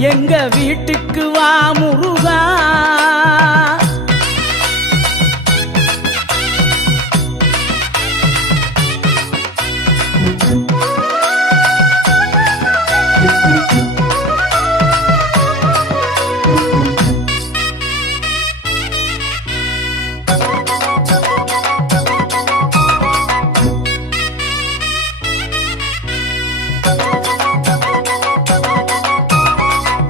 எங்க வீட்டுக்கு வா முருகா.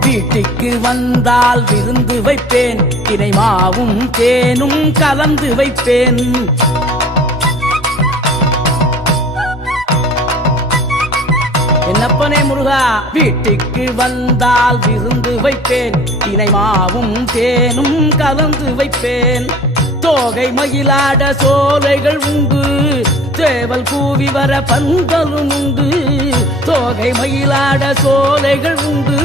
வீட்டுக்கு வந்தால் விருந்து வைப்பேன், தினை மாவும் தேனும் கலந்து வைப்பேன். என்னப்பனே முருகா, வீட்டுக்கு வந்தால் விருந்து வைப்பேன், தினை மாவும் தேனும் கலந்து வைப்பேன். தோகை மயிலாட சோலைகள் உண்டு, சேவல் கூவி வர பந்தலும் உண்டு. தோகை மயிலாட சோலைகள் உண்டு,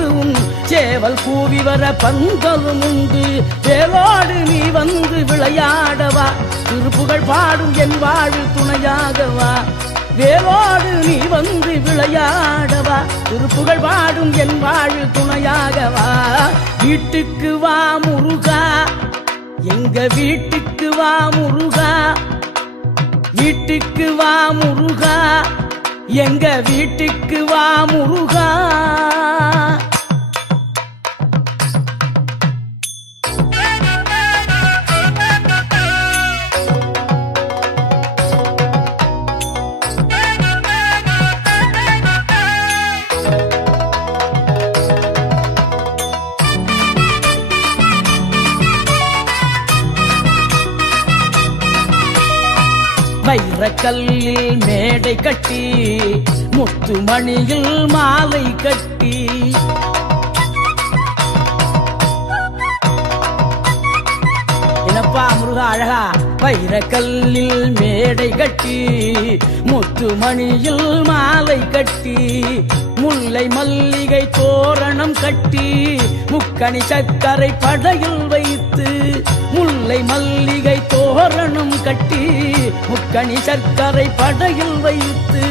சேவல் கூவி வர பந்தலும் உண்டு. வேலோடு நீ வந்து விளையாடவா, திருப்புகழ் பாடும் என் வாழு துணையாகவா. வேலோடு நீ வந்து விளையாடவா, திருப்புகழ் பாடும் என் வாழு துணையாகவா. வீட்டுக்கு வா முருகா, எங்க வீட்டுக்கு வா முருகா. வீட்டுக்கு வா முருகா, எங்க வீட்டுக்கு வா முருகா. வைரக்கல்லில் மேடை கட்டி, முத்துமணியில் மாலை கட்டி. என்னப்பா முருகா அழகா. வைரக்கல்லில் மேடை கட்டி, முத்துமணியில் மாலை கட்டி. முல்லை மல்லிகை தோரணம் கட்டி, முக்கணி சக்கரை படையில் வைத்து. முல்லை மல்லிகை தோரணம் கட்டி, முக்கணி சர்க்கரை படையில் வைத்து.